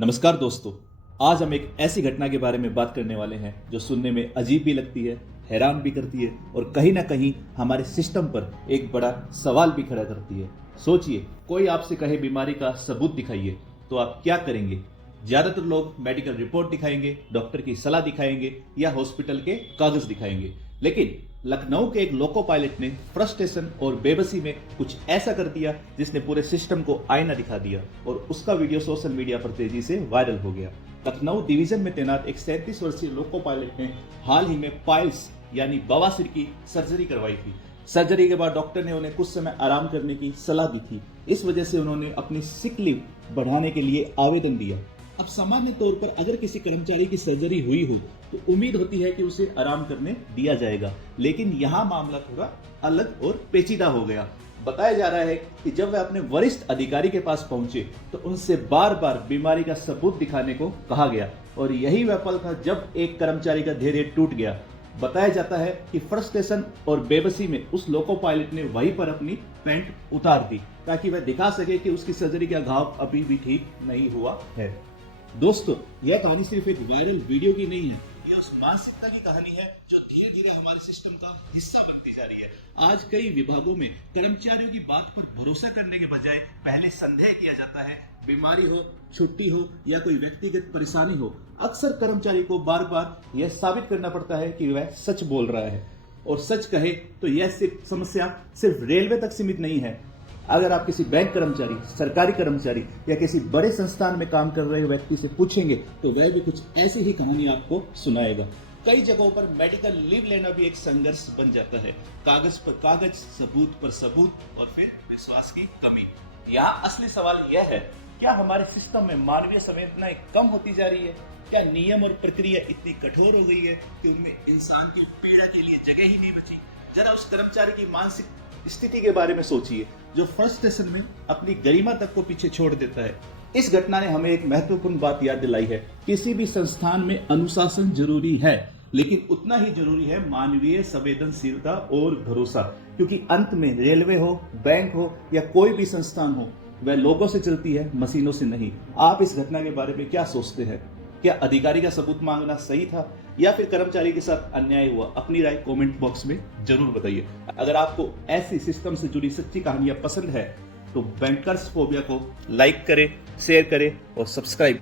नमस्कार दोस्तों, आज हम एक ऐसी घटना के बारे में बात करने वाले हैं जो सुनने में अजीब भी लगती है, हैरान भी करती है और कहीं ना कहीं हमारे सिस्टम पर एक बड़ा सवाल भी खड़ा करती है। सोचिए, कोई आपसे कहे बीमारी का सबूत दिखाइए तो आप क्या करेंगे? ज्यादातर लोग मेडिकल रिपोर्ट दिखाएंगे, डॉक्टर की सलाह दिखाएंगे या हॉस्पिटल के कागज दिखाएंगे। लेकिन लखनऊ के एक लोको पायलट ने फ्रस्ट्रेशन और बेबसी में कुछ ऐसा कर दिया जिसने पूरे सिस्टम को आईना दिखा दिया और उसका वीडियो सोशल मीडिया पर तेजी से वायरल हो गया। लखनऊ डिवीजन में तैनात एक 37 वर्षीय लोको पायलट ने हाल ही में पाइल्स यानी बवासीर की सर्जरी करवाई थी। सर्जरी के बाद डॉक्टर ने उन्हें कुछ समय आराम करने की सलाह दी थी। इस वजह से उन्होंने अपनी सिक लीव बढ़ाने के लिए आवेदन दिया। अब सामान्य तौर पर अगर किसी कर्मचारी की सर्जरी हुई हो तो उम्मीद होती है कि उसे आराम करने दिया जाएगा, लेकिन यहाँ मामला थोड़ा अलग और पेचीदा हो गया। बताया जा रहा है कि जब वह अपने वरिष्ठ अधिकारी के पास पहुंचे तो उनसे बार बार बीमारी का सबूत दिखाने को कहा गया और यही वह पल था जब एक कर्मचारी का धैर्य टूट गया। बताया जाता है कि फ्रस्ट्रेशन और बेबसी में उस लोको पायलट ने वहीं पर अपनी पैंट उतार दी ताकि वह दिखा सके कि उसकी सर्जरी का घाव अभी भी ठीक नहीं हुआ है। दोस्तों, यह कहानी सिर्फ एक वायरल वीडियो की नहीं है, यह उस मानसिकता की कहानी है जो धीरे धीरे हमारे सिस्टम का हिस्सा बनती जा रही है। आज कई विभागों में कर्मचारियों की बात पर भरोसा करने के बजाय पहले संदेह किया जाता है। बीमारी हो, छुट्टी हो या कोई व्यक्तिगत परेशानी हो, अक्सर कर्मचारी को बार बार यह साबित करना पड़ता है कि वह सच बोल रहा है। और सच कहे तो यह समस्या सिर्फ रेलवे तक सीमित नहीं है। अगर आप किसी बैंक कर्मचारी, सरकारी कर्मचारी या किसी बड़े संस्थान में काम कर रहे व्यक्ति से पूछेंगे तो वह भी कुछ ऐसी ही कहानी आपको सुनाएगा। कई जगहों पर मेडिकल लीव लेना भी एक संघर्ष बन जाता है। कागज पर कागज, सबूत पर सबूत और फिर विश्वास की कमी। यहाँ असली सवाल यह है, क्या हमारे सिस्टम में मानवीय संवेदनाएं कम होती जा रही है? क्या नियम और प्रक्रिया इतनी कठोर हो गई है कि उनमें इंसान की पीड़ा के लिए जगह ही नहीं बची? जरा उस कर्मचारी की मानसिक स्थिति के बारे में सोचिए जो फ्रस्ट्रेशन में अपनी गरिमा तक को पीछे छोड़ देता है। इस घटना ने हमें एक महत्वपूर्ण बात याद दिलाई है, किसी भी संस्थान में अनुशासन जरूरी है, लेकिन उतना ही जरूरी है मानवीय संवेदनशीलता और भरोसा। क्योंकि अंत में रेलवे हो, बैंक हो या कोई भी संस्थान हो, वह लोगों से चलती है, मशीनों से नहीं। आप इस घटना के बारे में क्या सोचते हैं? क्या अधिकारी का सबूत मांगना सही था या फिर कर्मचारी के साथ अन्याय हुआ? अपनी राय कमेंट बॉक्स में जरूर बताइए। अगर आपको ऐसी सिस्टम से जुड़ी सच्ची कहानियां पसंद है तो बैंकर्स फोबिया को लाइक करें, शेयर करें और सब्सक्राइब